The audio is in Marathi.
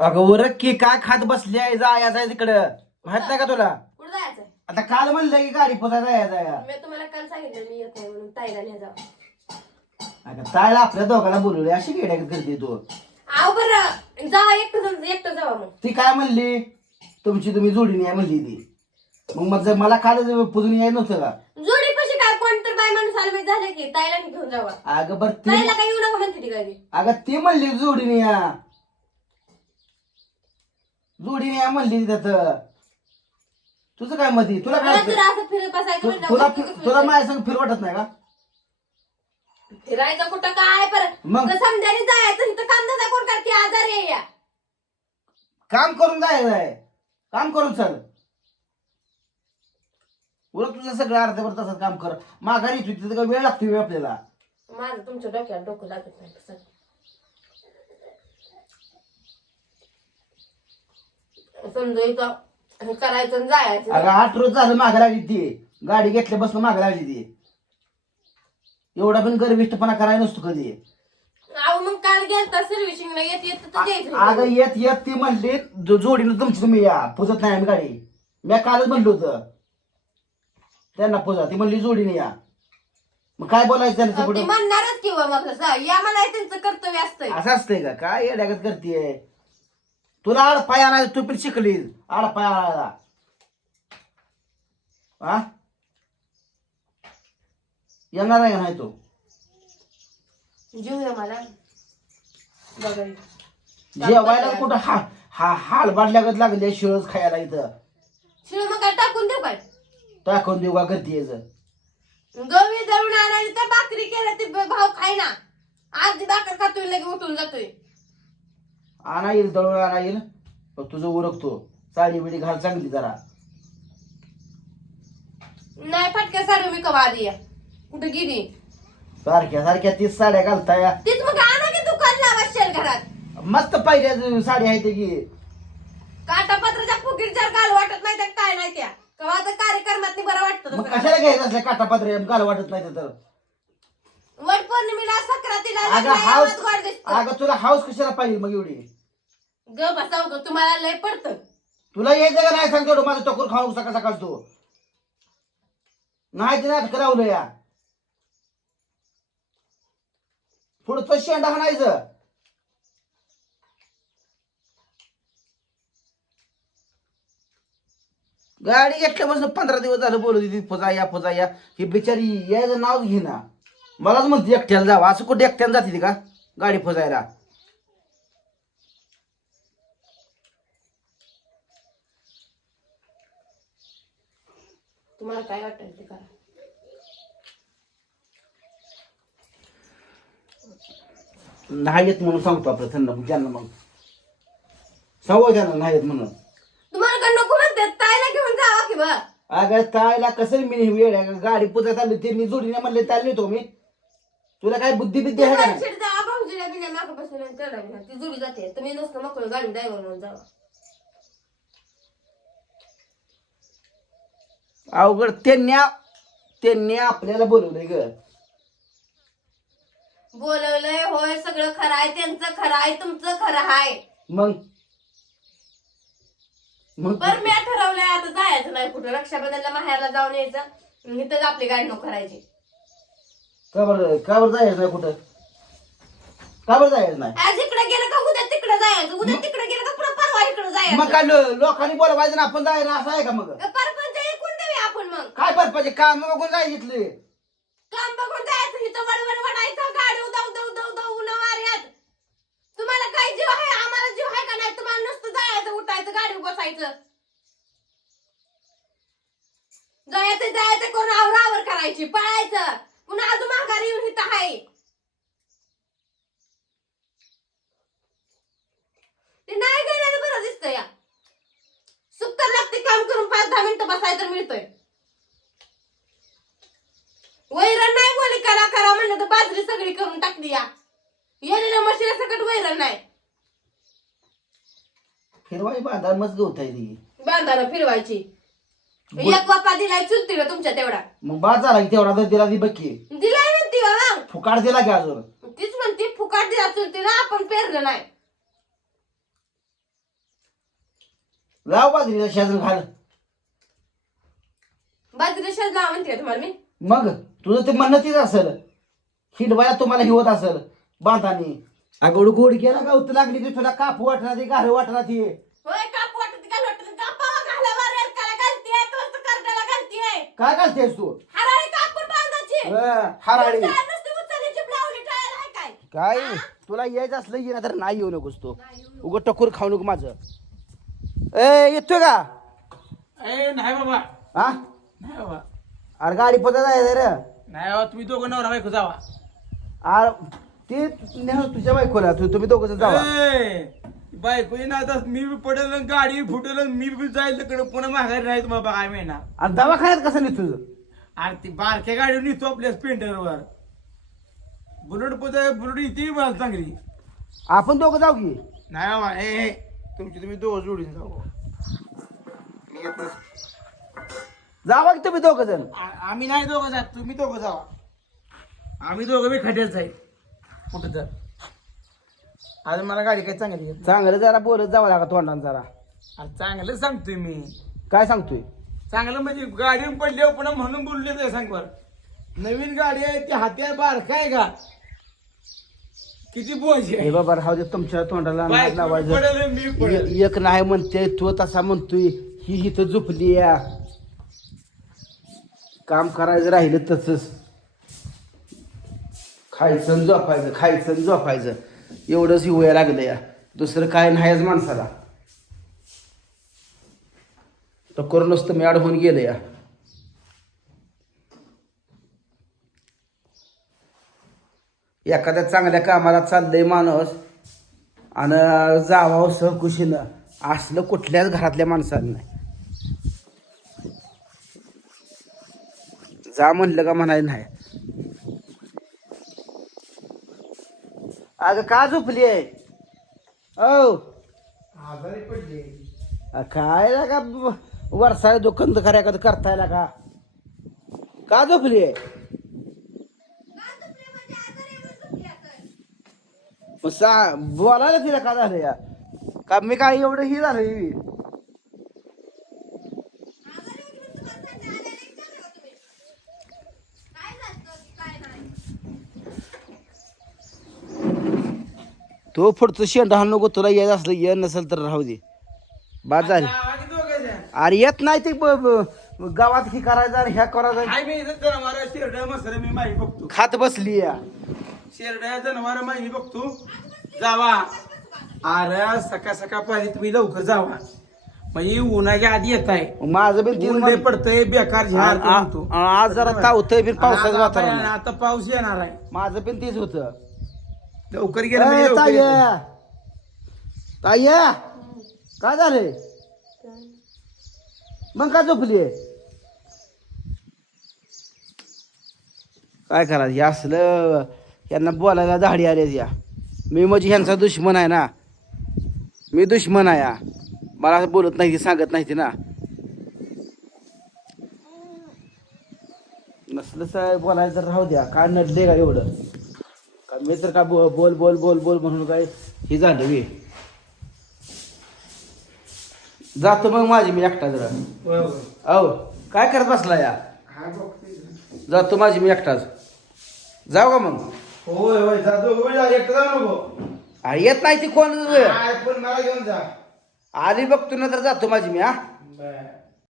अगं वर की काय खात बसली आहे? जायचं आहे तिकडं माहीत नाही का तुला? कुठं जायचंय? आता काल म्हणलं की गाडी पोचा जायचं आहे मी तुम्हाला काल सांगितलं मी येत नाही म्हणून. ताईला नाही जावं अगं तायला आपल्या दोघांना बोलवले अशी गेड्या करते तू? आव बरं. जावा एकटं एकटं जावा मग. ती काय म्हणली? तुमची तुम्ही जोडीने आहे म्हणली ती. मग मग जर मला काल पुजून यायला नव्हतं का? जोडी पशी काय कोण तर बाय माणूस आलं माहीत झालं की? ताईला घेऊन जावा. अगं बर ती ताईला काही येऊ नका म्हणते ती काय अगं ती म्हणली जोडीने या. जोडीने या म्हणली त्यात. तुझं काय मती तुला काय मला जर वाटतं? असं फिरत बसायचं तु- म्हणलं तुला तुला? माझ्या संग फिर वाटत नाही का? फिरायचं कुठं काय? परत मग? मग समजायला जायचं इथं काम धंदा कोण करते? आजारी आहे या. काम करून जायचं आहे. काम करून चल. उलट तुझं सगळं अर्ध्यावर तासात काम कर. माघारी येतो तिथं काय वेळ लागतो वेळ आपल्याला. माझं तुमच्या डोक्याला डोकं लागत नाही समजा इथं हे करायचं आणि जायचं. अगं आठ रोज झालं मागं लागली ती. गाडी घेतल्यापासून मागं लागली ती. एवढा पण गर्विष्टपणा करायला नसतो कधी. अहो मग काल गेलता सर्व्हिसिंगला येत येत तर द्यायचं अगं येत येत ती म्हणली जो- जोडीनं तुमची तुम्ही या पुजत नाही आम्ही गाडी. मी कालच म्हणलो होतं. त्यांना पुजा ती म्हणली जोडीने या. मग काय बोलायचं त्यांचं अहो, ते पुढे म्हणणारच किंवा मग तसं या मला त्यांचं कर्तव्य असतंय. असं असतंय का? काय येड्यागत करते तुला आड पाय आणायला तू पण शिकली. आड पाय आणायला. हा येणार आहे नाही तो? जीव द्या मला. बघा जेवायला कुठं हा हा हाल बाडल्यागत लागले शिळच खायला इथं. शिव मग काय टाकून देऊ काय? टाकून देऊ का करते याचं? गवी दळून आणायची तर भाकरी केलं ते भाव खाय ना आज भाकर खातोय लगे उठून जातोय. आणा येईल दळून आणा येईल मग तुझं उरकतो साडी बिडी घाल चांगली जरा. नाही फटक्या सारे मी कवा या कुठे गेली? सारख्या सारख्या तीच साड्या घालताय. तीच मग आणा की दुकान लावा शेल घरात? मस्त पाहिजे साडी आहे ते की. काटापत्राच्या फुगीर जर गाल वाटत नाही तर काय नाही त्या. कवा तर कार्यक्रमात बरं वाटतं मग. कशाला घ्यायचं असल्या काटापात्र घाल वाटत नाही तर? वट पौर्णिमेला सक्रातीला अगं हाऊस. अगं तुला हाऊस कशाला पाहिजे मग एवढी? ग बसाव ग तुम्हाला लय पडत. तुला यायचं का नाही सांगतो माझं टकोर खाऊ सकाळ सकाळ तू. नाही तिने करावलं या पुढचं शेंडा हाणायचं. गाडी घेतल्यापासून पंधरा दिवस झालं बोलत होती फुजा या फुजा या. ही बिचारी यायचं नाव घेना मलाच म्हणते एकट्याला जावं. असं कुठे एकट्याला जाते का? गाडी फुजायला. तुम्हाला काय वाटतं ते करा. नाही येत म्हणून सांगतो आपलं थंड मग त्यांना मग. सवय त्यांना नाही येत म्हणून. तुम्हाला काय नको म्हणते ताईला घेऊन जावा की बा अगं तायला कसं मी वेळ आहे गाडी पुजत आली त्यांनी जोडीने म्हणले चालले तो मी. तुला काय बुद्धी बिद्धी आहे का नाही? जावा भाऊजीला बी नाही मागं बसून त्याला बी नाही. ती जुडी जाते. तुम्ही नुसतं मग गाडी ड्रायव्हर म्हणून जावा. अवघड. त्यांनी त्यांनी आपल्याला बोलवलंय ग. बोलवलंय होय सगळं खरं आहे त्यांचं खरं आहे तुमचं खरं आहे. मग? मग? मी ठरवलंय आता जायचं नाही कुठं रक्षाबंधनला माहेरला जाऊन यायचं. इथंच आपली गाडी नको करायची. का बरं का बरं जायचं नाही कुठं? का बरं जायचं नाही? आज इकडे गेलं का उद्या तिकडे जायचं? उद्या तिकडे गेलं का पुढे परवा इकडे मग जायचं? काय लो- लोकांनी बोलवायचं ना आपण जायचं असं आहे का मग? आपण मग? काय बरं पाहिजे काम बघून जायचं इथले? काम बघून जायचं इथं वडवड वडायचं गाडी उदाव दव दव दव उन्हा वाऱ्यात. तुम्हाला काय जीव आहे? आम्हाला जीव आहे का नाही? तुम्हाला नुसतं जायचं उठायचं गाडी बसायचं. जायचं जायचं करून आवरावर करायची पळायचं. पुन्हा अजून माघारी येऊन इथं आहे. ते नाही गेलेलं बरं दिसतं या सुख तर लागते काम करून पाच दहा मिनिटं बसायचं मिळतंय. वैरण नाही बोली करा करा म्हणलं तर बाजरी सगळी करून टाकली या. येलेल्या मशीला सकट वैरण नाही. फिरवाई बांधा मस्त गवत आहे ती. बांधाना फिरवायची. एक वापा दिलाय चुलतीला तुमच्या तेवढा. मग बाद झाला की तेवढा तर दिला ती बक्की. दिलाय म्हणती बा. मग फुकाट दिला की अजून. तीच म्हणती फुकाट दिला चुलतीला आपण पेरलं नाही. लाव बाजरीला शेजून घाल बाजूला शेज लावा म्हणते तुम्हाला मी? मग? तुझं ते म्हणणं तीच असेल. हिंडवायला तुम्हाला हिवत असेल. बांधानी. अगोड गोड गेला का उत लागली की तुला कापू वाटणार ती गार वाटणार ती होय काप वाटत का लोटत कापावा घालावा रेलकाला घालतीये तोच करड्याला घालतीये. काय घालतेस तू? हराळी कापून बांधायची. अं, हराळी. काय नुसती उचलली लावली टाळायला आहे काय? काय? तुला यायचं असलं ये ना तर नाही येऊ नकोस तू. उगं टकोर खाऊ नको माझं. ए येतोय का? ए नाही बाबा. हा नाही बाबा. अरे गाडी पद्धत आहे रे. नाही तुम्ही दोघं नवरा बायको जावा. ते नेह तुझ्या बायकोला तू तुम्ही दोघं जावा. ए, बायको येणार तर मी बी पडेल आणि गाडी फुटेल आणि मी बी जाईल तिकडे पुन्हा माघारी नाही तुम्हाला बघाय मिळणार. आणि दवाखान्यात कसं नाही तुझं आणि ती बारक्या गाडी निघतो आपल्या स्पेंडरवर बुलेट पुढे बुलेट येते मला चांगली. आपण दोघं जाऊ की? नाही बाबा ए ए, तुमची तुम्ही दोघं जोडून जाऊ. मी. जावा की तुम्ही दोघं जण? आ- आम्ही नाही दोघं जात तुम्ही दोघं जावा. आम्ही दोघं बी खड्यात जाईल. कुठं तर. आज मला गाडी काही चांगली येत चांगलं जरा बोलत जावं लागा तोंडानं जरा. आणि चांगलं सांगतोय मी. काय सांगतोय? चांगलं म्हणजे गाडी पडली पुन्हा म्हणून बोलले ते सांग बरं नवीन गाडी आहे ती हात्या बारका आहे का? किती बोज हे आहे बाबा राहू दे तुमच्या तोंडाला नाद बायको लावायचं. पडेल आणि मी पडेल. ए- एक नाही म्हणते तो तसा म्हणतोय ही इथं झोपली या काम करायचं राहिलं तसंच. खायचं झोपायचं खायचं झोपायचं. एवढंच हिवया लागलं या. दुसरं काय नाहीच माणसाला. तर करून नसतं मी अडवून गेलं या. एखाद्या चांगल्या कामाला चाललंय माणूस आणि जावा सहकुशीनं असलं कुठल्याच घरातल्या माणसाला नाही. जा म्हणलं का म्हणायला नाही. अगं का झोपली आहे औ. आजारी पडली. काय लागा वरसाय दुकान खऱ्या का करताय लागा का? झोपली आहे बोलायला तिला का झालं या? का मी काय एवढं ही झालं ही? तो पुढचं शेंड हा नको तुला येत असलं ये नसेल तर राहू दे. बाद झाली. जण. अरे येत नाही ते ब- ब- गावात ही करायचं आणि ह्या करायचं. मी जनावर शेरड मसर मी माही बघतो. खात बसली या. शेरड जनावर माही बघतो. जावा. अरे सकाळ सकाळ पाहिजे तुम्ही लवकर जावा. म्हणजे उन्हाच्या आधी येत आहे. माझं बी तीन ऊन लय पडतंय बेकार झाड ते म्हणतो. आज जरा तावतंय बी पावसाचं वातावरण. आता पाऊस येणार आहे. माझं पण तेच होत. लवकर गेलं म्हणजे लवकर ताय येतं. ताय काय झालंय मग का झोपली? काय करायचं? हे असलं यांना बोलायला दाढी आली या. मी म्हणजे ह्यांचा दुश्मन आहे ना. मी दुश्मन आहे हा. मला असं बोलत नाही ती सांगत नाही ती ना. नसलं तर बोलायचं तर राहू द्या. काय नडले का एवढं? मी तर का बो- बोल बोल बोल बोल म्हणून काय हे झालं मी जातो मग माझी मी एकटा जरा. अहो काय करत बसला या. जातो माझी मी एकटाच जाऊ का मग? होय होय जा दोघं जा एकटं जाऊ नको अरे येत नाही ती कोण हाय, पण मला घेऊन जा. आली बघतो ना तर जातो माझी मी हा. बर.